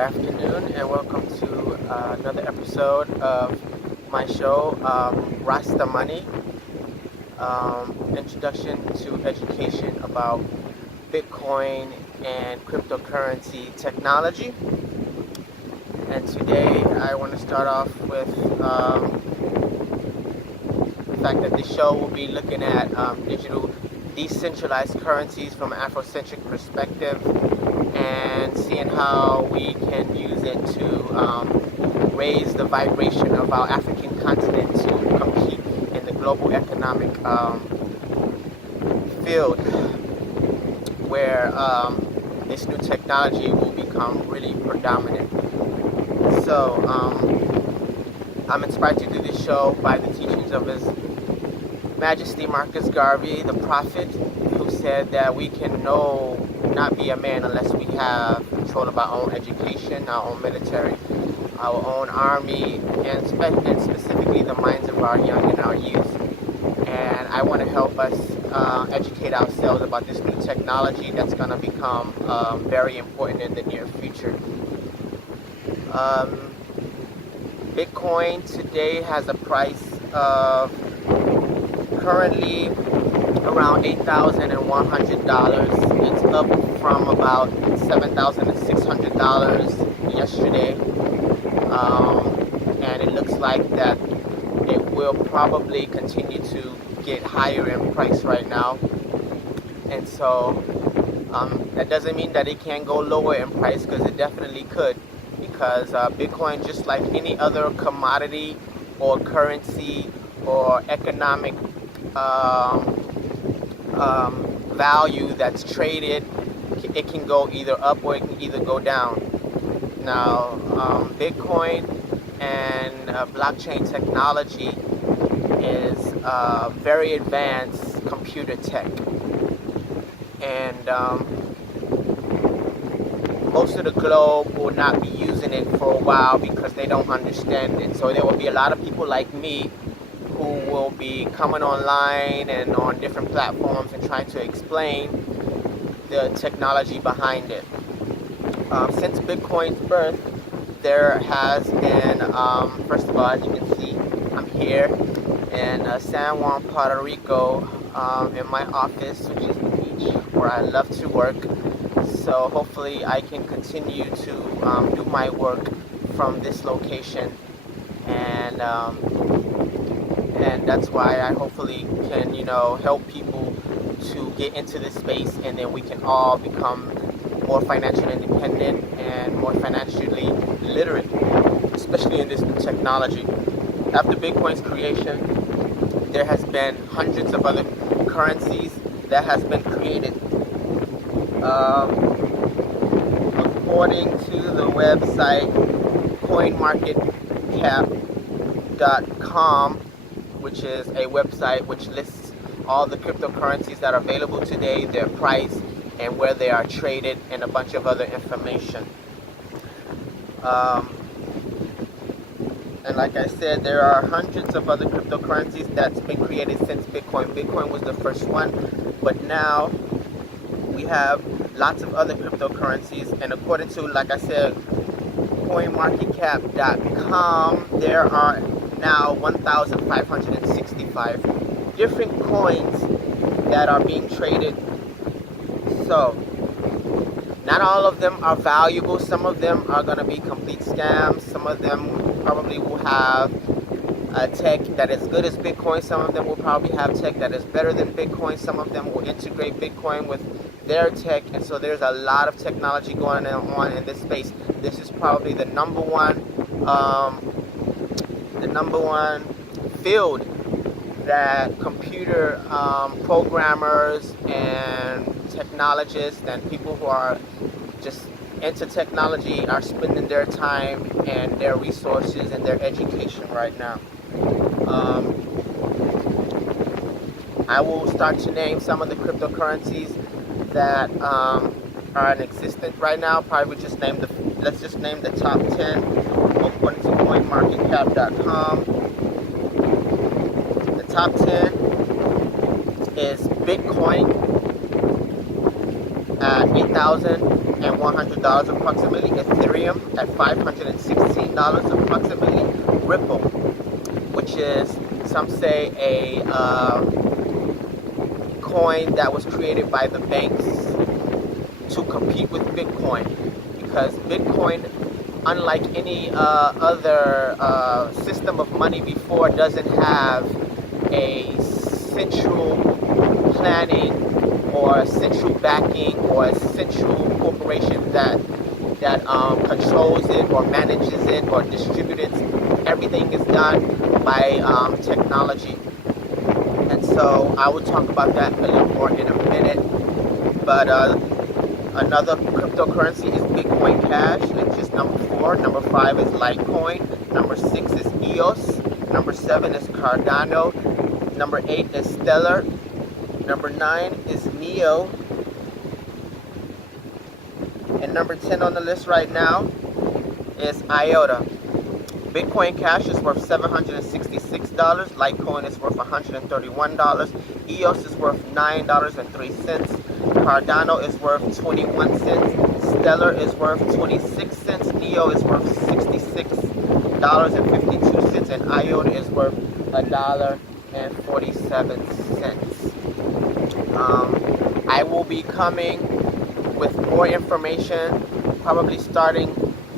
afternoon, and welcome to another episode of my show, Rasta Money, Introduction to Education about Bitcoin and cryptocurrency technology. And today I want to start off with the fact that the show will be looking at digital decentralized currencies from an Afrocentric perspective and seeing how we can use it to raise the vibration of our African continent to compete in the global economic field where this new technology will become really predominant. So I'm inspired to do this show by the teachings of His Majesty Marcus Garvey, the prophet, who said that we can not be a man unless we have control of our own education, our own military, our own army, and specifically the minds of our young and our youth. And I want to help us educate ourselves about this new technology that's going to become very important in the near future. Bitcoin today has a price of currently around $8,100. It's up from about $7,600 yesterday, and it looks like that it will probably continue to get higher in price right now. And so that doesn't mean that it can't go lower in price, because it definitely could, because Bitcoin, just like any other commodity or currency or economic value that's traded, it can go either up or it can either go down. Now, Bitcoin and blockchain technology is very advanced computer tech, and most of the globe will not be using it for a while because they don't understand it. So there will be a lot of people like me who will be coming online and on different platforms and trying to explain the technology behind it. Since Bitcoin's birth, there has been, first of all, as you can see, I'm here in San Juan, Puerto Rico, in my office, which is the beach where I love to work. So hopefully I can continue to do my work from this location, and that's why I hopefully can, help people to get into this space, and then we can all become more financially independent and more financially literate, especially in this new technology. After Bitcoin's creation, there has been hundreds of other currencies that has been created. According to the website coinmarketcap.com, which is a website which lists all the cryptocurrencies that are available today, their price, and where they are traded, and a bunch of other information. And like I said, there are hundreds of other cryptocurrencies that's been created since Bitcoin. Bitcoin was the first one, but now we have lots of other cryptocurrencies, and according to, like I said, coinmarketcap.com, there are now 1,565 different coins that are being traded. So not all of them are valuable. Some of them are going to be complete scams. Some of them probably will have tech that is good as Bitcoin. Some of them will probably have tech that is better than Bitcoin. Some of them will integrate Bitcoin with their tech, and so there's a lot of technology going on in this space. This is probably the number one field that computer programmers and technologists and people who are just into technology are spending their time and their resources and their education right now. I will start to name some of the cryptocurrencies that are in existence right now. Probably let's just name the top 10 according to coinmarketcap.com. The top 10 is Bitcoin at $8,100 approximately, Ethereum at $516 approximately, Ripple, which is, some say, a coin that was created by the banks to compete with Bitcoin, because Bitcoin, unlike any other system of money before, doesn't have a central planning or a central backing or a central corporation that controls it or manages it or distributes it. Everything is done by technology. And so I will talk about that a little more in a minute. But another cryptocurrency is Bitcoin Cash, which is number 4. Number 5 is Litecoin. Number 6 is EOS. Number 7 is Cardano. Number 8 is Stellar. Number 9 is Neo. And number 10 on the list right now is IOTA. Bitcoin Cash is worth $766. Litecoin is worth $131. EOS is worth $9.03. Cardano is worth 21 cents. Stellar is worth 26 cents. Neo is worth $66.52. And IOTA is worth $1.47. I will be coming with more information, probably starting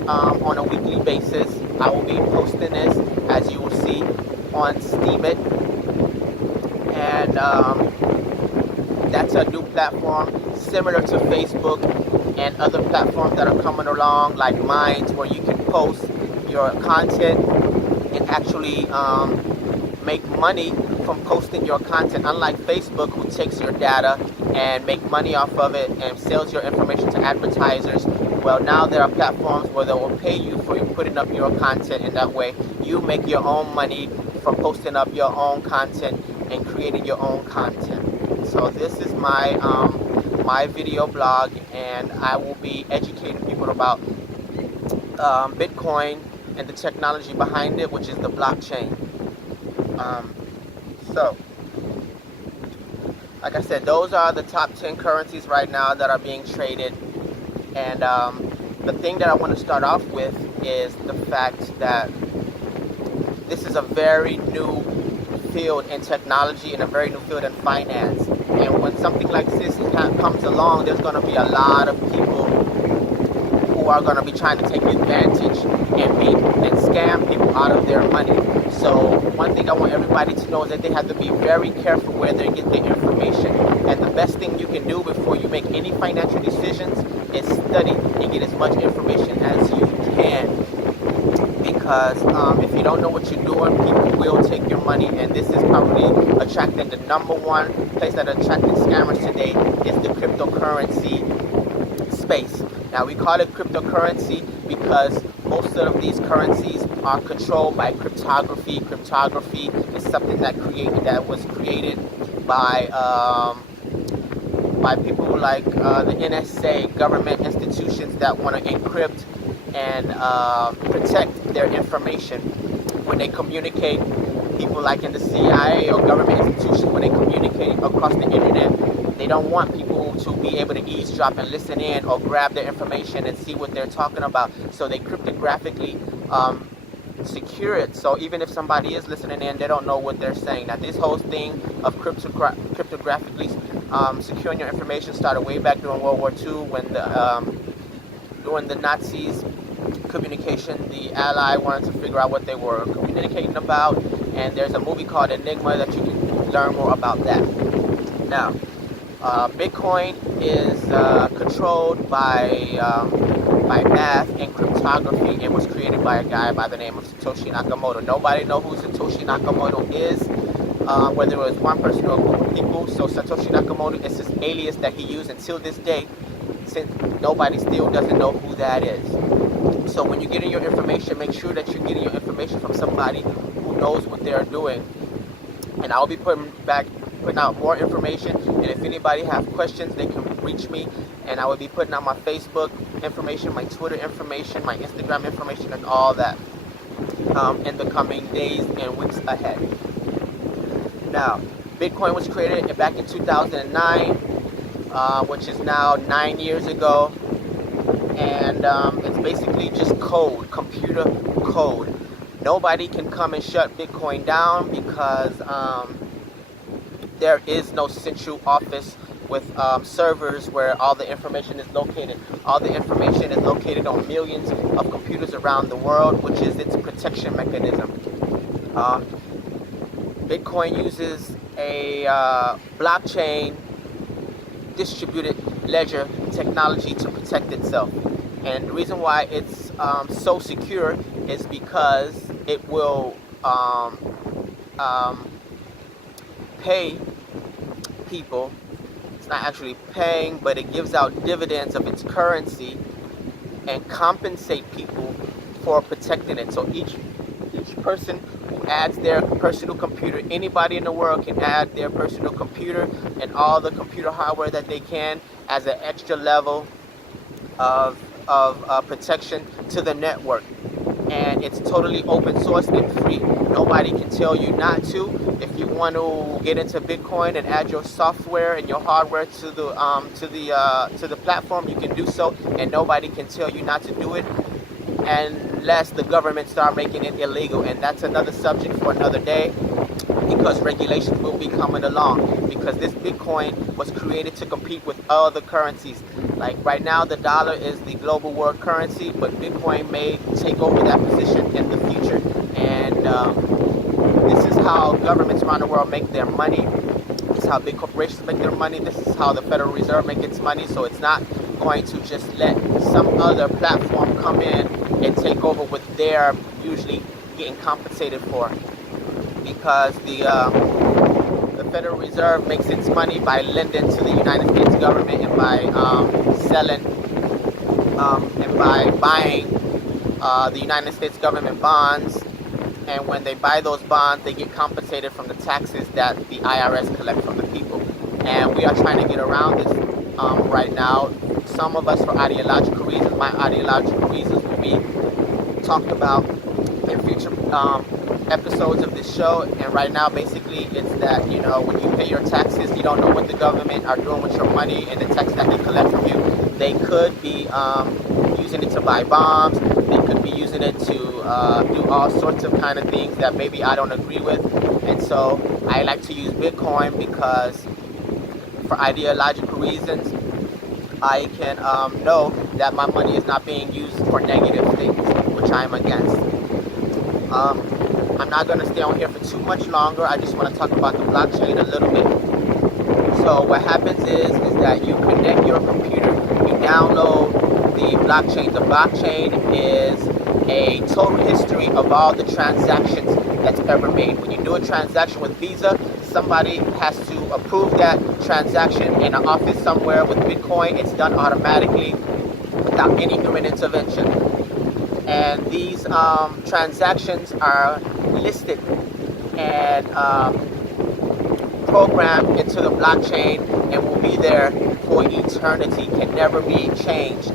on a weekly basis. I will be posting this, as you will see, on Steemit, and that's a new platform similar to Facebook and other platforms that are coming along, like Minds, where you can post your content and actually make money from posting your content, unlike Facebook, who takes your data and make money off of it and sells your information to advertisers. Well, now there are platforms where they will pay you for putting up your content, and that way you make your own money from posting up your own content and creating your own content. So this is my my video blog, and I will be educating people about Bitcoin and the technology behind it, which is the blockchain. So, like I said, those are the top 10 currencies right now that are being traded. And the thing that I want to start off with is the fact that this is a very new field in technology and a very new field in finance. And when something like this comes along, there's going to be a lot of people who are going to be trying to take advantage and scam people out of their money. So one thing I want everybody to know is that they have to be very careful where they get their information. And the best thing you can do before you make any financial decisions is study and get as much information as you can. Because if you don't know what you're doing, people will take your money. And this is probably attracting the number one place that attracting scammers today is the cryptocurrency space. Now we call it cryptocurrency because most of these currencies are controlled by cryptography. Cryptography is something that was created by people like the NSA, government institutions that want to encrypt and protect their information when they communicate. People like in the CIA or government institutions, when they communicate across the internet, they don't want people to be able to eavesdrop and listen in or grab their information and see what they're talking about. So they cryptographically secure it. So even if somebody is listening in, they don't know what they're saying. Now this whole thing of cryptographically securing your information started way back during World War II when during the Nazis communication, the Ally wanted to figure out what they were communicating about, and there's a movie called Enigma that you can learn more about that. Now, Bitcoin is controlled by math and cryptography, and was created by a guy by the name of Satoshi Nakamoto. Nobody knows who Satoshi Nakamoto is, whether it was one person or a group of people. So Satoshi Nakamoto is his alias that he used until this day, since nobody still doesn't know who that is. So when you're getting your information, make sure that you're getting your information from somebody who knows what they're doing. And I'll be putting out more information, and if anybody have questions, they can reach me, and I will be putting out my Facebook information, my Twitter information, my Instagram information, and all that in the coming days and weeks ahead. Now, Bitcoin was created back in 2009 which is now 9 years ago. And it's basically just code, computer code. Nobody can come and shut Bitcoin down because there is no central office with servers where all the information is located. All the information is located on millions of computers around the world, which is its protection mechanism. Bitcoin uses a blockchain distributed ledger technology to protect itself. And the reason why it's so secure is because it will pay people. It's not actually paying, but it gives out dividends of its currency and compensate people for protecting it. So each person who adds their personal computer, anybody in the world can add their personal computer and all the computer hardware that they can as an extra level of protection to the network. And it's totally open source and free. Nobody can tell you not to. If you want to get into Bitcoin and add your software and your hardware to the platform, you can do so, and nobody can tell you not to do it unless the government start making it illegal. And that's another subject for another day, because regulations will be coming along, because this Bitcoin was created to compete with other currencies. Like right now, the dollar is the global world currency, but Bitcoin may take over that position in the future. And this is how governments around the world make their money. This is how big corporations make their money. This is how the Federal Reserve makes its money. So it's not going to just let some other platform come in and take over what they're usually getting compensated for, because the Federal Reserve makes its money by lending to the United States government and by selling and by buying the United States government bonds. And when they buy those bonds, they get compensated from the taxes that the IRS collect from the people. And we are trying to get around this right now. Some of us for ideological reasons. My ideological reasons will be talked about in future episodes of this show. And right now, basically, it's that, you know, when you pay your taxes, you don't know what the government are doing with your money and the tax that they collect from you. They could be using it to buy bombs. They could be using it to do all sorts of kind of things that maybe I don't agree with. And so I like to use Bitcoin because for ideological reasons, I can know that my money is not being used for negative things, which I am against. I'm not going to stay on here for too much longer. I just want to talk about the blockchain a little bit. So what happens is that you connect your computer, you download the blockchain. The blockchain is a total history of all the transactions that's ever made. When you do a transaction with Visa, somebody has to approve that transaction in an office somewhere. With Bitcoin, it's done automatically without any human intervention. And these transactions are listed and programmed into the blockchain and will be there for eternity, can never be changed.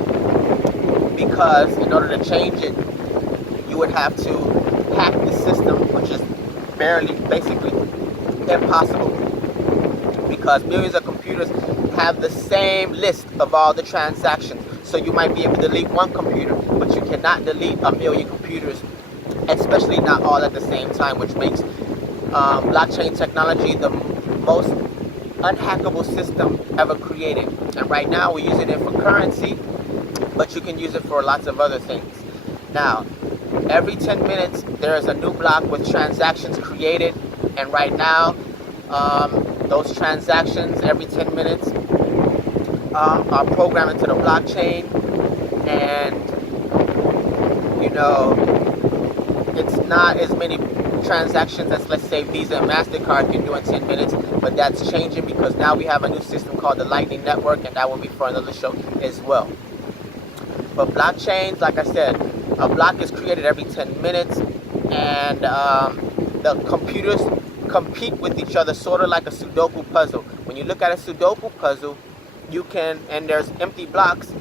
Because in order to change it, you would have to hack the system, which is basically impossible, because millions of computers have the same list of all the transactions. So you might be able to delete one computer, but you cannot delete a million computers, especially not all at the same time, which makes blockchain technology the most unhackable system ever created. And right now we're using it for currency, but you can use it for lots of other things. Now, every 10 minutes there is a new block with transactions created, and right now those transactions every 10 minutes are programmed into the blockchain. And you know, it's not as many transactions as, let's say, Visa and MasterCard can do in 10 minutes, but that's changing because now we have a new system called the Lightning Network, and that will be for another show as well. But blockchains, like I said, a block is created every 10 minutes, and the computers compete with each other, sort of like a Sudoku puzzle. When you look at a Sudoku puzzle, you can, and there's empty blocks,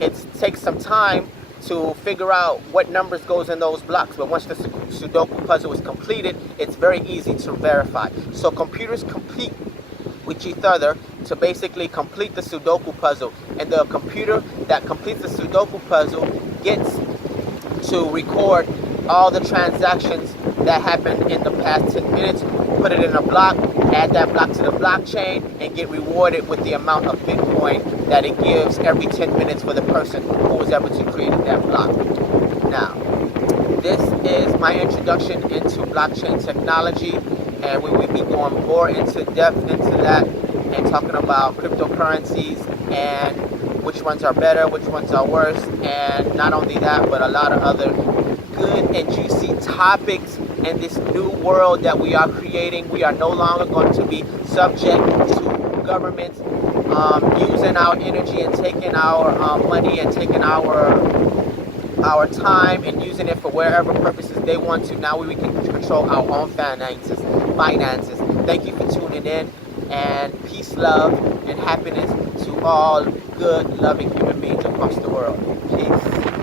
it takes some time to figure out what numbers goes in those blocks. But once the Sudoku puzzle is completed, it's very easy to verify. So computers compete with each other to basically complete the Sudoku puzzle. And the computer that completes the Sudoku puzzle gets to record all the transactions that happened in the past 10 minutes, put it in a block, add that block to the blockchain, and get rewarded with the amount of Bitcoin that it gives every 10 minutes for the person who was able to create that block. Now, this is my introduction into blockchain technology, and we will be going more into depth into that and talking about cryptocurrencies and which ones are better, which ones are worse, and not only that, but a lot of other good and juicy topics in this new world that we are creating. We are no longer going to be subject to governments using our energy and taking our money and taking our time and using it for wherever purposes they want to. Now we can control our own finances. Thank you for tuning in, and peace, love, and happiness to all good, loving human beings across the world. Peace.